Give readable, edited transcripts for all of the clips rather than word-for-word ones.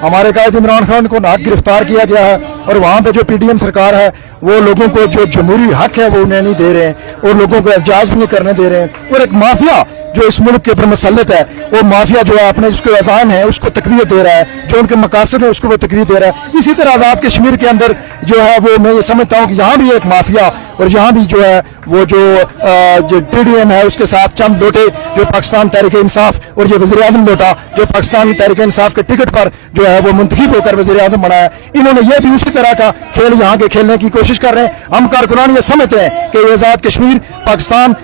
हमारे कायद इमरान खान को नाक गिरफ्तार किया गया है और वहाँ पे जो पीडीएम सरकार है वो लोगों को जो जमहूरी हक है वो उन्हें नहीं दे रहे हैं और लोगों को एहतजाज भी नहीं करने दे रहे हैं। और एक माफिया जो इस मुल्क के ऊपर मुसल्लत है वो माफिया जो है अपने जिसको अजान है उसको तकरीर दे रहा है, जो उनके मकासद है उसको वो तकरीर दे रहा है। इसी तरह आज़ाद कश्मीर के अंदर जो है वो मैं ये समझता हूँ कि यहाँ भी एक माफिया और यहाँ भी जो है वो जो पीडीएम है उसके साथ चंद लोटे जो पाकिस्तान तहरीक इंसाफ और ये वज़ीर आज़म लोटा जो पाकिस्तान तहरीक इंसाफ के टिकट पर जो है वो मुंतखब होकर वज़ीर आज़म बना है, इन्होंने ये भी उसी तरह का खेल यहाँ के खेलने की कोशिश कर रहे हैं। हम कारकुनान ये समझते हैं कि आज़ाद कश्मीर पाकिस्तान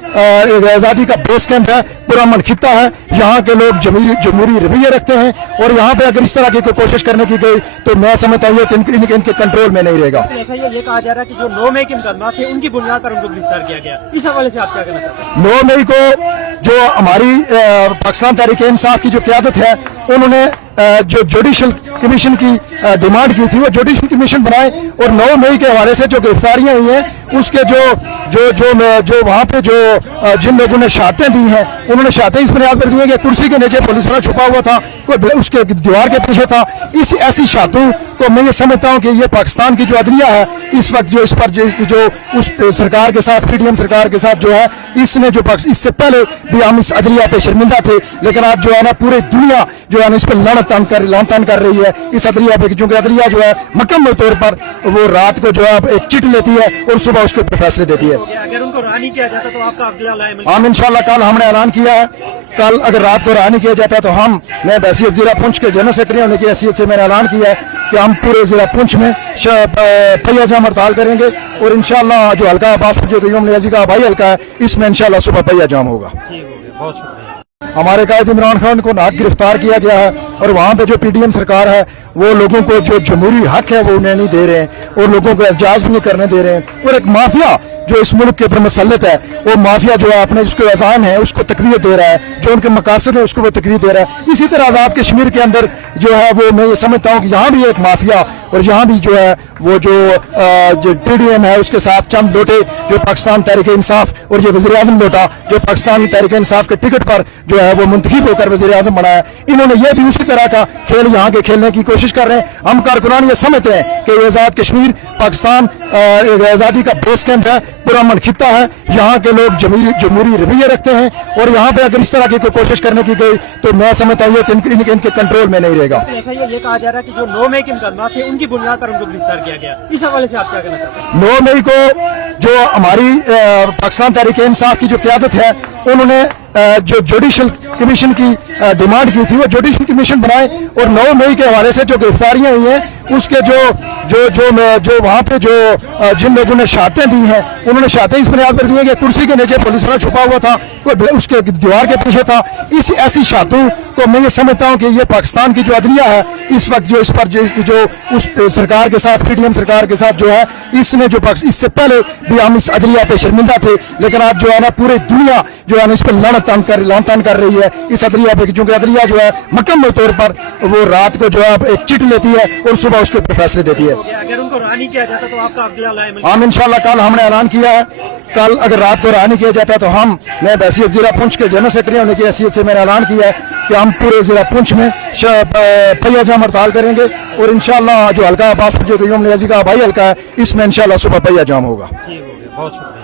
आज़ादी का बेस कैंप है, पूरा मनखिता है, यहाँ के लोग जमहूरी रवैये रखते हैं और यहाँ पे अगर इस तरह की कोई कोशिश करने की गई तो मैं समझता हूँ कि इनके कंट्रोल में नहीं रहेगा। ऐसा ये कहा जा रहा है कि जो 9 मई के मुकदमा थे उनकी बुनियाद पर उनको गिरफ्तार किया गया, इस हवाले से आप क्या कहना चाहते हैं? 9 मई को जो हमारी पाकिस्तान तहरीक इंसाफ की जो क़यादत है उन्होंने जो जुडिशल कमीशन की डिमांड की थी वो जुडिशल कमीशन बनाए और 9 मई के हवाले से जो गिरफ्तारियां हुई हैं उसके जो वहाँ पे जो जिन लोगों ने शहादतें दी हैं उन्होंने शहादतें इस बुनियाद पर दी हैं कि कुर्सी के नीचे पुलिस वाला छुपा हुआ था, कोई उसके दीवार के पीछे था। इस ऐसी शहादतों को मैं ये समझता हूँ कि ये पाकिस्तान की जो अदलिया है इस वक्त जो इस पर जो उस सरकार के साथ पीडीएम सरकार के साथ जो है इसने जो इससे पहले भी हम इस अदलिया पे शर्मिंदा थे, लेकिन आज जो है ना पूरी दुनिया जो है ना इस पर लानतान कर रही है इस अदलिया पे, क्योंकि अदलिया जो है मुकम्मल तौर पर वो रात को जो है एक चिट लेती है और सुबह उसके ऊपर फैसले देती है। अगर उनको रहा नहीं किया जाता तो आपका हम इंशाल्लाह कल हमने ऐलान किया है, कल अगर रात को रहा नहीं किया जाता तो मैं बहसीयत जिला पुंछ के जनरल सेक्रेटरी होने की हैसियत से मैंने ऐलान किया है कि हम पूरे जिला पुंछ में पहिया जाम हड़ताल करेंगे और इंशाल्लाह जो हल्का अब्बास जो क़य्यूम नियाज़ी का आबाई हल्का है इसमें इंशाल्लाह सुबह पहिया जाम होगा। बहुत शुक्रिया। हमारे कायद इमरान खान को नाक गिरफ्तार किया गया है और वहाँ पे जो पीडीएम सरकार है वो लोगों को जो जमहूरी हक है वो उन्हें नहीं दे रहे हैं और लोगों को एहतजाज भी नहीं करने दे रहे हैं। और एक माफिया जो इस मुल्क के ऊपर मुसल्लत है वो माफिया जो है अपने जिसको अजान है उसको तकरीर दे रहा है, जो उनके मकासद है उसको वो तकरीर दे रहा है। इसी तरह आज़ाद कश्मीर के अंदर जो है वो मैं ये समझता हूँ कि यहाँ भी एक माफिया और यहाँ भी जो है वो जो पीडीएम है उसके साथ चंद लोटे जो पाकिस्तान तहरीक इंसाफ और ये वज़ीर आज़म लोटा जो पाकिस्तान तहरीक इंसाफ के टिकट पर जो है वो मुंतखब होकर वज़ीर आज़म बना है, इन्होंने ये भी उसी तरह का खेल यहाँ के खेलने की कोशिश कर रहे हैं। हम कारकुनान ये समझते हैं कि आज़ाद कश्मीर पाकिस्तान आज़ादी का बेस कैंप है, पूरा मनखिता है, यहाँ के लोग जमहूरी रवैये रखते हैं और यहाँ पे अगर इस तरह की कोई कोशिश करने की गई तो मैं समझता हूँ कि इनके कंट्रोल में नहीं रहेगा। ऐसा ये कहा जा रहा है कि जो 9 मई के मुकदमा थे उनकी बुनियाद पर उनको गिरफ्तार किया गया, इस हवाले से आप क्या कहना चाहते हैं? 9 मई को जो हमारी पाकिस्तान तहरीक इंसाफ की जो क़यादत है उन्होंने जो जुडिशल कमीशन की डिमांड की थी वो जुडिशल कमीशन बनाए और 9 मई के हवाले से जो गिरफ्तारियां हुई हैं उसके जो वहाँ पे जो जिन लोगों ने शहादतें दी हैं उन्होंने शहादतें इस बुनियाद पर दी हैं कि कुर्सी के नीचे पुलिस वाला छुपा हुआ था, कोई उसके दीवार के पीछे था। इस ऐसी शहादतों को मैं ये समझता हूँ कि ये पाकिस्तान की जो अदलिया है इस वक्त जो इस पर जो उस सरकार के साथ पीडीएम सरकार के साथ जो है इसने जो इससे पहले भी हम इस अदलिया पे शर्मिंदा थे, लेकिन आज जो है ना पूरी दुनिया जो है ना इस पर लानतान कर रही है इस अदलिया पे, क्योंकि अदलिया जो है मुकम्मल तौर पर वो रात को जो है एक चिट लेती है और सुबह उसके ऊपर फैसले देती है। अगर उनको रहा नहीं किया जाता तो आपका हम इंशाल्लाह कल हमने ऐलान किया है, कल अगर रात को रहा नहीं किया जाता तो मैं बहसीयत जिला पुंछ के जनरल सेक्रेटरी होने की हैसियत से मैंने ऐलान किया है कि हम पूरे जिला पुंछ में पहिया जाम हड़ताल करेंगे और इंशाल्लाह जो हल्का अब्बास जो क़य्यूम नियाज़ी का आबाई हल्का है इसमें इंशाल्लाह सुबह पहिया जाम होगा। बहुत शुक्रिया।